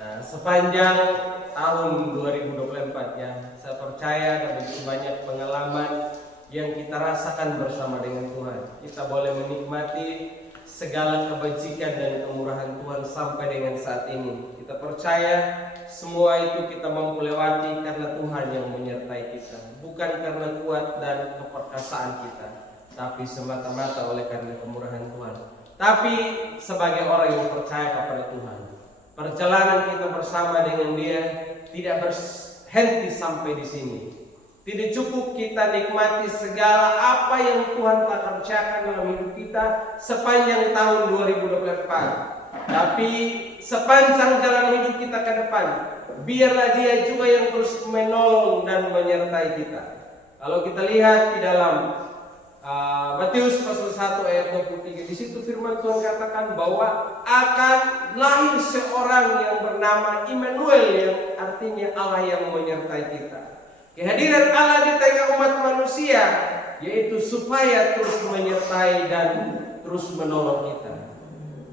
Nah, sepanjang tahun 2024 ya, saya percaya ada begitu banyak pengalaman yang kita rasakan bersama dengan Tuhan. Kita boleh menikmati segala kebajikan dan kemurahan Tuhan sampai dengan saat ini. Kita percaya semua itu kita mampu lewati karena Tuhan yang menyertai kita, bukan karena kuat dan keperkasaan kita, tapi semata-mata oleh karena kemurahan Tuhan. Tapi sebagai orang yang percaya kepada Tuhan, perjalanan kita bersama dengan Dia tidak berhenti sampai di sini. Tidak cukup kita nikmati segala apa yang Tuhan telah kerjakan dalam hidup kita sepanjang tahun 2024. Tapi sepanjang jalan hidup kita ke depan, biarlah Dia juga yang terus menolong dan menyertai kita. Kalau kita lihat di dalam Matius pasal 1 ayat 23, di situ firman Tuhan katakan bahwa akan lahir seorang yang bernama Immanuel, yang artinya Allah yang menyertai kita. Kehadiran Allah di tengah umat manusia yaitu supaya terus menyertai dan terus menolong kita.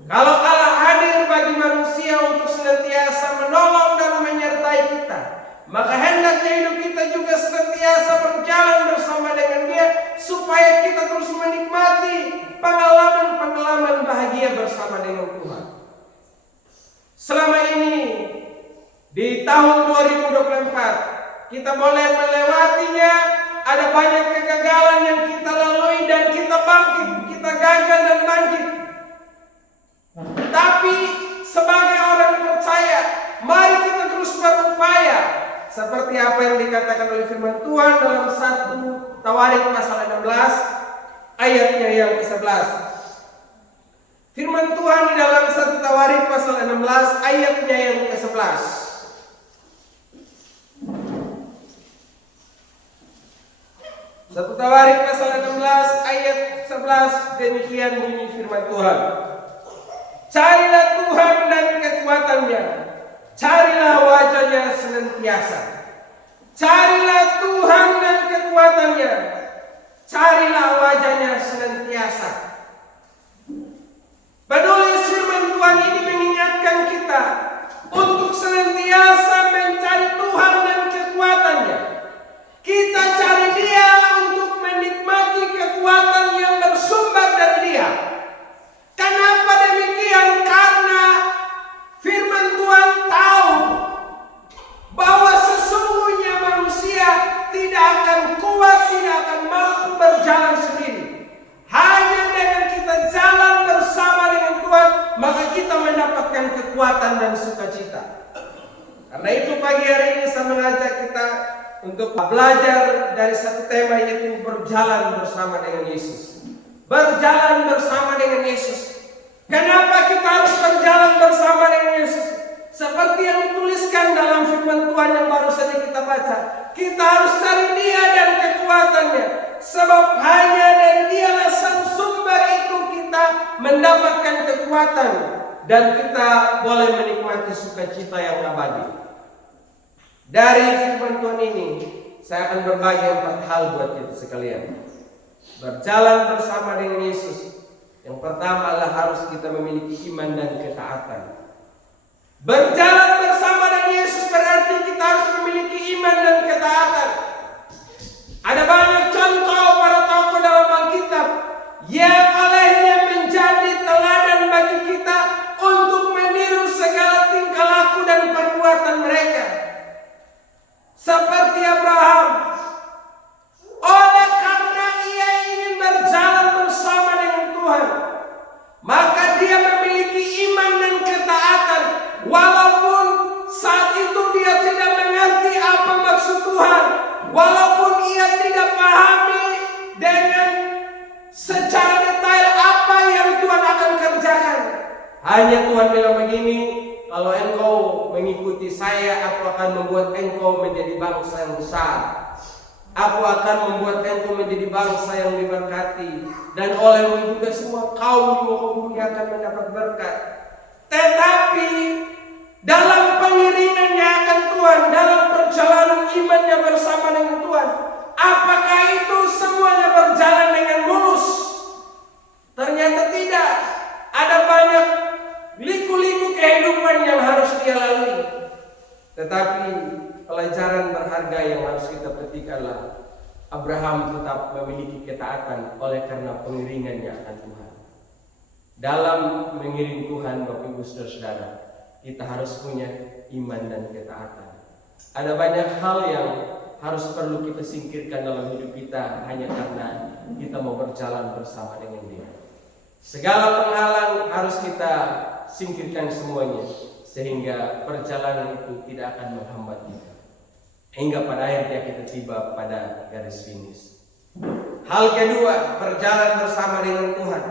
Kalau Allah hadir bagi manusia untuk senantiasa menolong dan menyertai kita, maka hendaknya hidup kita juga senantiasa berjalan bersama dengan Dia supaya kita terus menikmati pengalaman-pengalaman bahagia bersama dengan Tuhan. Selama ini di tahun 2024 kita boleh melewatinya, ada banyak kegagalan yang kita lalui dan kita bangkit, kita gagal dan bangkit. Tapi sebagai orang percaya, mari kita terus berupaya seperti apa yang dikatakan oleh firman Tuhan dalam 1 Tawarik pasal 16 ayatnya yang ke-11. Firman Tuhan di dalam 1 Tawarik pasal 16 ayatnya yang ke-11. 1 Tawarik pasal 16 ayat 11, demikian bunyi firman Tuhan. Carilah Tuhan dan kekuatannya, carilah wajahnya senantiasa. Carilah Tuhan dan kekuatannya, carilah wajahnya senantiasa. Penulis firman Tuhan ini mengingatkan kita untuk senantiasa mencari Tuhan dan kekuatannya. Kita cari Dia untuk menikmati kekuatan yang bersumber dari Dia. Kenapa demikian? Karena firman Tuhan tahu bahwa sesungguhnya manusia tidak akan kuat, tidak akan mampu berjalan sendiri. Hanya dengan kita jalan bersama dengan Tuhan, maka kita mendapatkan kekuatan dan sukacita. Karena itu pagi hari ini saya mengajak kita untuk belajar dari satu tema, yaitu berjalan bersama dengan Yesus. Berjalan bersama dengan Yesus. Kenapa kita harus berjalan bersama dengan Yesus? Seperti yang dituliskan dalam firman Tuhan yang baru saja kita baca, kita harus cari Dia dan kekuatannya, sebab hanya dari Dialah sang sumber itu kita mendapatkan kekuatan dan kita boleh menikmati sukacita yang abadi. Dari firman Tuhan ini saya akan berbagi 4 hal buat kita sekalian. Berjalan bersama dengan Yesus, yang pertama adalah harus kita memiliki iman dan ketaatan. Berjalan bersama dengan Yesus berarti kita harus memiliki iman dan ketaatan. Ada banyak contoh para tokoh dalam Alkitab yang olehnya menjadi teladan bagi kita untuk meniru segala tingkah laku dan perbuatan mereka. Seperti Abraham, oleh karena ia ingin berjalan bersama dengan Tuhan, maka dia memiliki iman dan ketaatan. Walaupun saat itu dia tidak mengerti apa maksud Tuhan, walaupun ia tidak pahami dengan secara detail apa yang Tuhan akan kerjakan. Hanya Tuhan bilang begini, kalau engkau mengikuti saya, aku akan membuat engkau menjadi bangsa yang besar. Aku akan membuat engkau menjadi bangsa yang diberkati, dan olehmu juga semua kaum di muka bumi akan mendapat berkat. Tetapi dalam pengiringannya akan Tuhan, dalam perjalanan imannya bersama dengan Tuhan, apakah itu semuanya berjalan dengan mulus? Ternyata tidak. Ada banyak liku-liku kehidupan yang harus dia lalui. Tetapi pelajaran berharga yang harus kita petik adalah Abraham tetap memiliki ketaatan oleh karena pengiringannya akan Tuhan. Dalam mengiring Tuhan, Bapak Ibu Saudara, kita harus punya iman dan ketaatan. Ada banyak hal yang harus perlu kita singkirkan dalam hidup kita hanya karena kita mau berjalan bersama dengan Dia. Segala penghalang harus kita singkirkan semuanya, sehingga perjalanan itu tidak akan menghambat kita, hingga pada akhirnya kita tiba pada garis finish. Hal kedua, berjalan bersama dengan Tuhan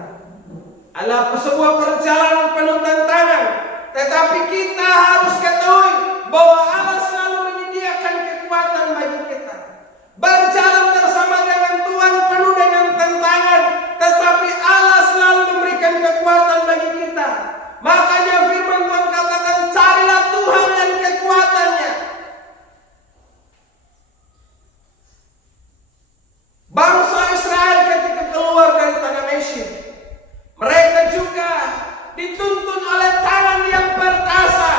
adalah sebuah perjalanan penuh tantangan, tetapi kita harus ketahui bahwa Allah selalu menyediakan kekuatan bagi kita. Berjalan bersama dengan Tuhan penuh dengan tantangan, tetapi Allah selalu memberikan kekuatan bagi kita. Makanya firman Tuhan katakan, carilah Tuhan dan kekuatannya. Bangsa Israel ketika keluar dari tanah Mesir, mereka juga dituntun oleh tangan yang perkasa.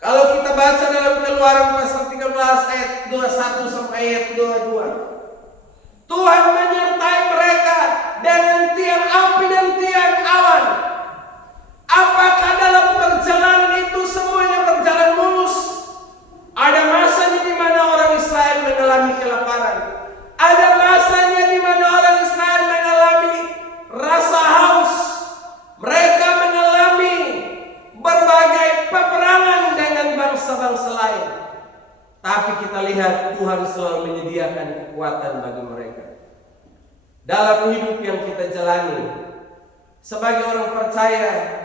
Kalau kita baca dalam Keluaran pasal 13 ayat 21 sampai ayat 22, Tuhan menyertai mereka dengan tiang api dan tiang awan. Apakah dalam perjalanan itu semuanya berjalan mulus? Ada masanya di mana orang Israel mengalami kelaparan. Ada masanya di mana orang Israel mengalami rasa haus. Mereka mengalami berbagai peperangan dengan bangsa-bangsa lain. Tapi kita lihat Tuhan selalu menyediakan kekuatan bagi mereka. Dalam hidup yang kita jalani, sebagai orang percaya,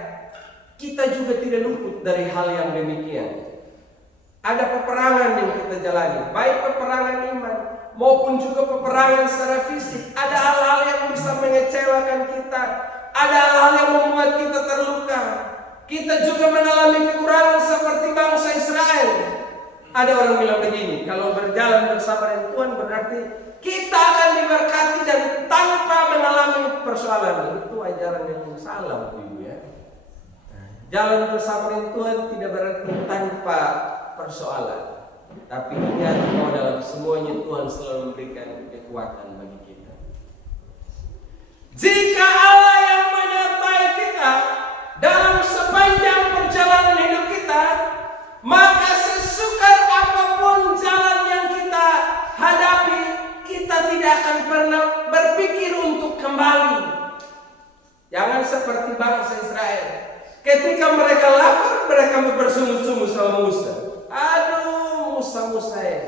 kita juga tidak luput dari hal yang demikian. Ada peperangan yang kita jalani, baik peperangan iman maupun juga peperangan secara fisik. Ada hal-hal yang bisa mengecewakan kita, ada hal-hal yang membuat kita terluka. Kita juga mengalami kekurangan seperti bangsa Israel. Ada orang bilang begini, kalau berjalan bersama dengan Tuhan berarti kita akan diberkati dan tanpa mengalami persoalan. Itu ajaran yang salah, Ibu ya. Jalan bersama dengan Tuhan tidak berarti tanpa persoalan. Tapi ingat bahwa dalam semuanya Tuhan selalu memberikan kekuatan bagi kita. Jika Allah yang menyertai kita dalam sepanjang perjalanan hidup kita, maka sesukar apapun jalan yang kita hadapi, kita tidak akan pernah berpikir untuk kembali. Jangan seperti bangsa Israel. Ketika mereka lapar, mereka bersungut-sungut sama Musa. Aduh, Musa ya.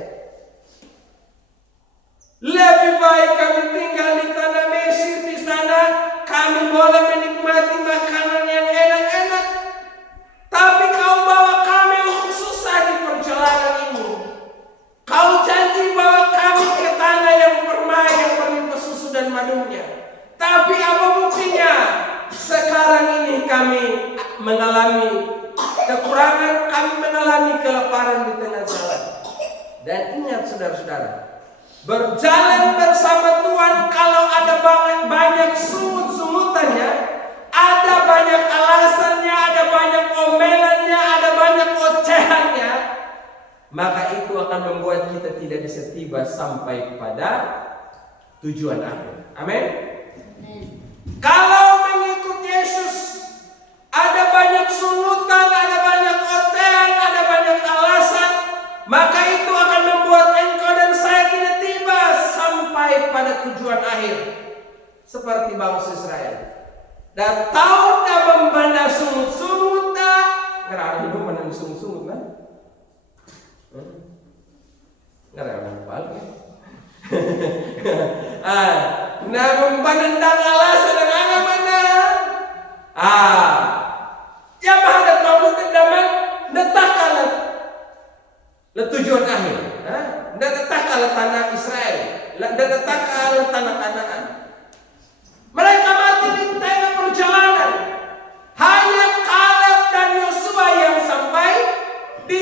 Lebih baik kami tinggal di tanah Mesir, di sana kami boleh menikmati makanan yang enak-enak. Tapi kau bawa kami untuk susah di perjalanan ini. Kau janji bawa kami ke tanah yang permai, yang berlimpah susu dan madunya. Tapi apa buktinya? Sekarang ini kami mengalami kekurangan, kami mengalami kelaparan di tengah jalan. Dan ingat saudara-saudara, berjalan bersama Tuhan kalau ada banyak sungut-sungutannya, ada banyak alasannya, ada banyak omelannya, ada banyak ocehannya, maka itu akan membuat kita tidak bisa tiba sampai pada tujuan akhir. Amin. Kalau mengikut Yesus, ada banyak sungutan, ada banyak ocehan, ada banyak alasan, maka itu akan membuat engkau dan saya tidak tiba sampai pada tujuan akhir. Seperti bangsa Israel. Dan tahu dah membanda sungut-sungut dah. Nggak hidup mana sungut-sungut kan? Nggak ada orang balik. Nah membandang alasan dan anak mana? Yang ada tahu kedaman netakalah le tujuan akhir. Netakalah tanah Israel. Netakalah tanah Kanaan. Mereka mati di tengah perjalanan. Hanya Kaleb dan Yosua yang sampai di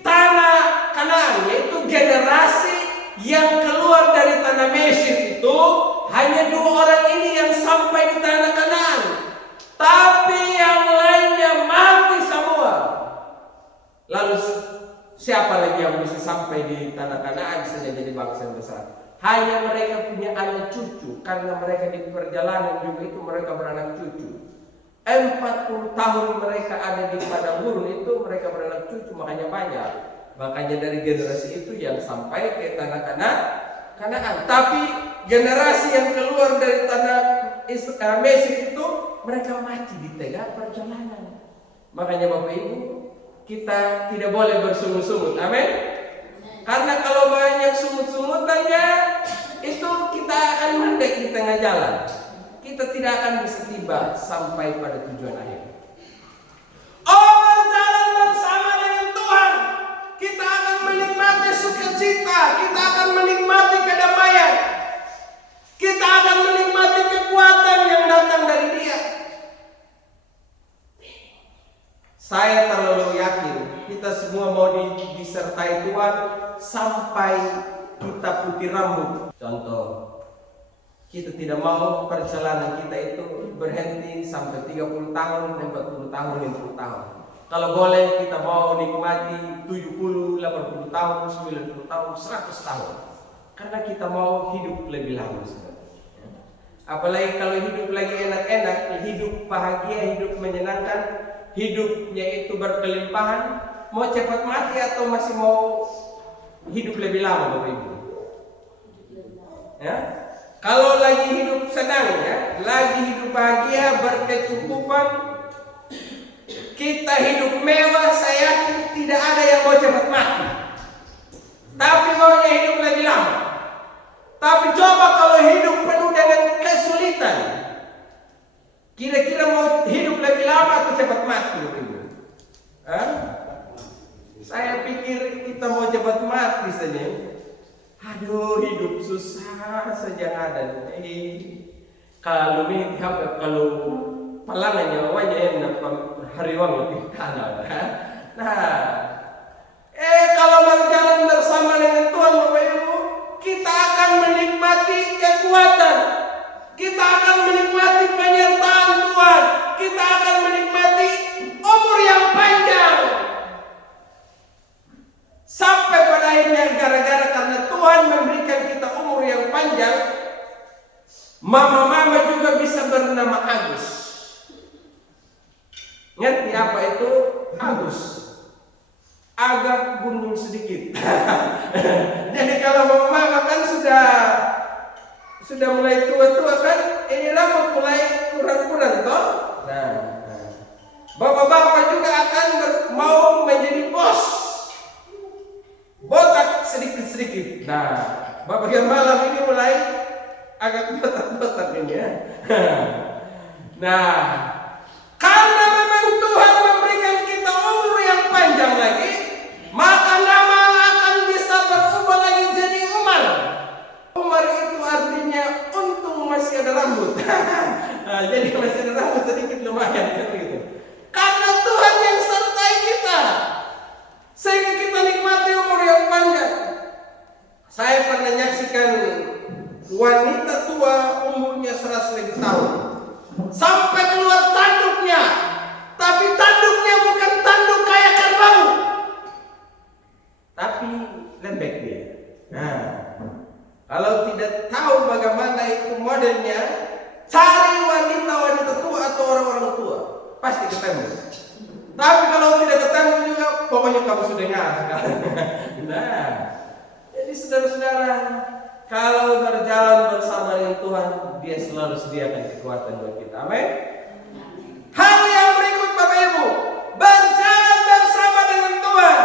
tanah Kanaan, yaitu generasi yang keluar dari tanah Mesir itu. Hanya 2 orang ini yang sampai di tanah Kanaan. Tapi yang lainnya mati semua. Lalu Siapa lagi yang bisa sampai di tanah Kanaan saja jadi bangsa yang besar? Hanya mereka punya anak cucu, karena mereka di perjalanan juga itu mereka beranak cucu. 40 tahun mereka ada di padang gurun itu mereka beranak cucu, makanya banyak. Makanya dari generasi itu yang sampai ke tanah Kanaan. Tapi generasi yang keluar dari tanah Mesir itu mereka mati di tengah perjalanan. Makanya Bapak Ibu, kita tidak boleh bersungut-sungut. Amin. Karena kalau banyak sungut-sungutannya, itu kita akan mendek di tengah jalan. Kita tidak akan bisa tiba sampai pada tujuan akhir. Oh, berjalan bersama dengan Tuhan, kita akan menikmati sukacita, kita akan menikmati kedamaian, kita akan menikmati kekuatan yang datang dari Dia. Saya terlalu yakin kita semua mau disertai Tuhan sampai kita putih rambut. Contoh, kita tidak mau perjalanan kita itu berhenti sampai 30 tahun, 40 tahun, 50 tahun. Kalau boleh kita mau nikmati 70, 80 tahun, 90 tahun, 100 tahun. Karena kita mau hidup lebih lama. Apalagi kalau hidup lagi enak-enak, hidup bahagia, hidup menyenangkan, hidupnya itu berkelimpahan, mau cepat mati atau masih mau hidup lebih lama, Bapak Ibu? Ya? Kalau lagi hidup senang, ya, lagi hidup bahagia, berkecukupan, kita hidup mewah, saya yakin tidak ada yang mau cepat mati. Tapi maunya hidup lebih lama. Tapi coba kalau hidup penuh dengan kesulitan, kira-kira mau hidup lebih lama atau cepat mati, Bapak Ibu? Saya pikir kita mau cepat mati saja. Aduh, hidup susah saja ada. Kalau kalau palangannya wajah yang hariwang lebih kalah. Nah, kalau berjalan bersama dengan Tuhan, Bapak Ibu, kita akan menikmati kekuatan, kita akan menikmati penyertaan Tuhan, kita akan menikmati umur yang panjang. Sampai pada akhirnya gara-gara karena Tuhan memberikan kita umur yang panjang, mama-mama juga bisa bernama Agus. Ngerti apa itu Agus? Agak gundul sedikit. Jadi kalau mama-mama kan sudah mulai tua-tua kan, ini rambut mulai kurang-kurang toh. Nah, bapak-bapak juga akan mau menjadi bos, botak sedikit-sedikit. Nah, Bapak yang malam ini mulai agak botak-botak ini ya. Nah, karena memang Tuhan memberikan kita umur yang panjang lagi, maka nama akan bisa berubah lagi jadi Umar. Umar itu artinya untung masih ada rambut. Nah, jadi masih ada rambut sedikit lumayan kan gitu. Karena Tuhan yang sertai kita, sehingga kita nikmati umur yang panjang. Saya pernah menyaksikan wanita tua umurnya 100 lebih tahun sampai keluar tanduknya, tapi tanduknya bukan tanduk kayak kerbau, tapi lembek dia. Nah, kalau tidak tahu bagaimana itu modelnya, cari wanita-wanita tua atau orang-orang tua, pasti ketemu. Tapi kalau tidak ketemu juga, pokoknya kamu sudah ngarang. Nah, jadi saudara-saudara, kalau berjalan bersama dengan Tuhan, Dia selalu sediakan kekuatan buat kita. Amin. Hal yang berikut, Bapak Ibu, berjalan bersama dengan Tuhan,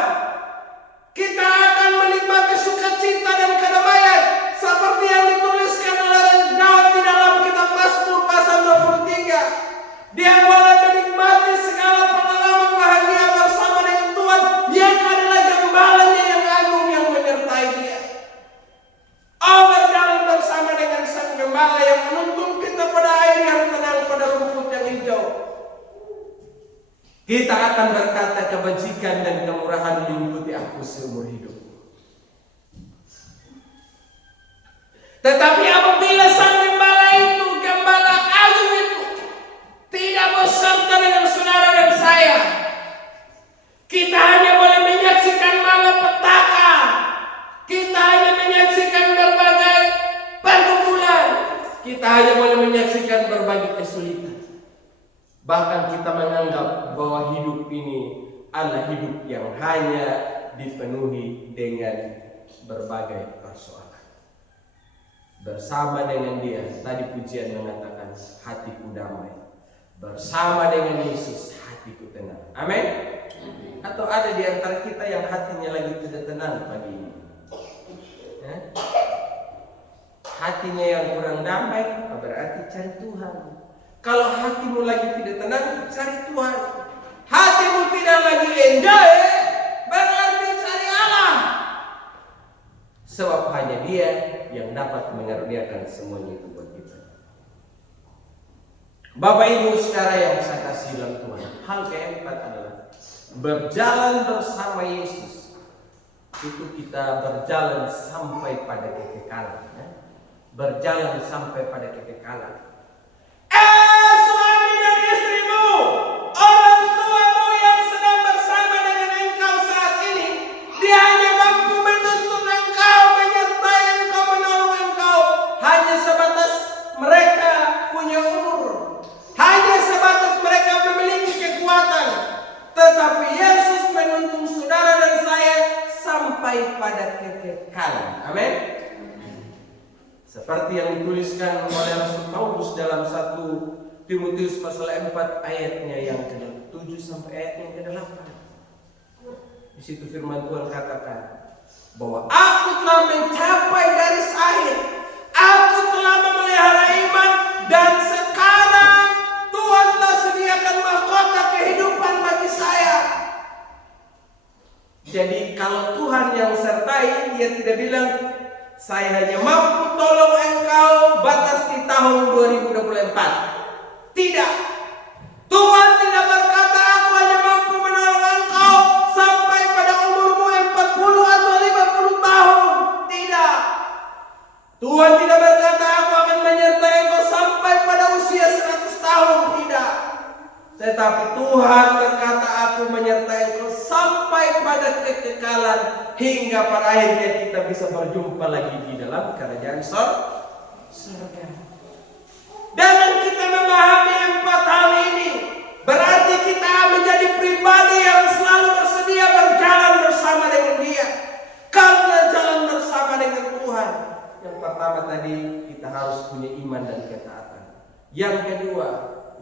kita akan menikmati sukacita dan kedamaian seperti yang dituliskan oleh Daud di dalam kitab Mazmur pasal 23. Dia boleh menikmati segala pengalaman bahagia bersama dengan Tuhan yang adalah gembalanya yang agung yang menyertai dia. Oh, berjalan bersama dengan sang gembala yang menuntun kita pada air yang tenang, pada rumput yang hijau. Kita akan berkata kebajikan dan kemurahan mengikuti aku seumur hidup. Tetapi apabila sang gembala itu, gembala agung itu, tidak beserta dengan saudara dan saya, kita hanya boleh menyaksikan malam hanya boleh menyaksikan berbagai kesulitan. Bahkan kita menganggap bahwa hidup ini adalah hidup yang hanya dipenuhi dengan berbagai persoalan. Bersama dengan Dia, tadi pujian mengatakan, hatiku damai. Bersama dengan Yesus, hatiku tenang. Amin. Atau ada di antara kita yang hatinya lagi tidak tenang pagi ini? Ya? Hatinya yang kurang damai, berarti cari Tuhan. Kalau hatimu lagi tidak tenang, cari Tuhan. Hatimu tidak lagi enjoy, berarti cari Allah. Sebab hanya Dia yang dapat mengaruniakan semuanya itu buat kita. Bapak Ibu saudara yang saya kasih dalam Tuhan, hal keempat adalah berjalan bersama Yesus. Itu kita berjalan sampai pada kekekalan. Ya? Berjalan sampai pada kekekalan. Suami dan istrimu, orang tuamu yang sedang bersama dengan engkau saat ini, dia hanya mampu menuntun engkau, menyertai engkau, menolong engkau. Hanya sebatas mereka punya umur, hanya sebatas mereka memiliki kekuatan. Tetapi Yesus menuntun saudara dan saya sampai pada kekekalan. Amin. Seperti yang dituliskan oleh Rasul Paulus dalam 1 Timotius pasal 4 ayatnya yang ke-7 sampai ayat yang ke-8. Di situ firman Tuhan katakan bahwa aku telah mencapai garis akhir, aku telah memelihara iman, dan sekarang Tuhan telah sediakan mahkota kehidupan bagi saya. Jadi kalau Tuhan yang sertai, Dia tidak bilang saya hanya mampu tolong engkau batas di tahun 2024. Tidak. Tuhan tidak berkata aku hanya mampu menolong engkau sampai pada umurmu 40 atau 50 tahun. Tidak. Tuhan tidak berkata aku akan menyertai engkau sampai pada usia 100 tahun. Tidak. Tetapi Tuhan berkata aku menyertai engkau sampai pada kekekalan, hingga pada akhirnya kita bisa berjumpa lagi di dalam kerajaan surga. Dengan kita memahami 4 hal ini, berarti kita menjadi pribadi yang selalu bersedia berjalan bersama dengan Dia. Karena jalan bersama dengan Tuhan, yang pertama tadi kita harus punya iman dan ketaatan. Yang kedua,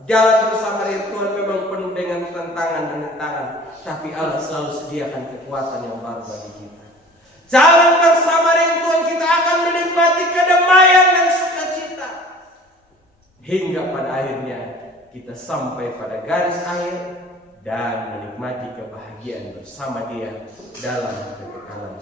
jalan bersama dengan Tuhan memang penuh dengan tantangan dan rintangan, tapi Allah selalu sediakan kekuatan yang baru bagi kita. Jalan bersama dengan Tuhan kita akan menikmati kedamaian dan sukacita, hingga pada akhirnya kita sampai pada garis akhir dan menikmati kebahagiaan bersama Dia dalam kekekalan.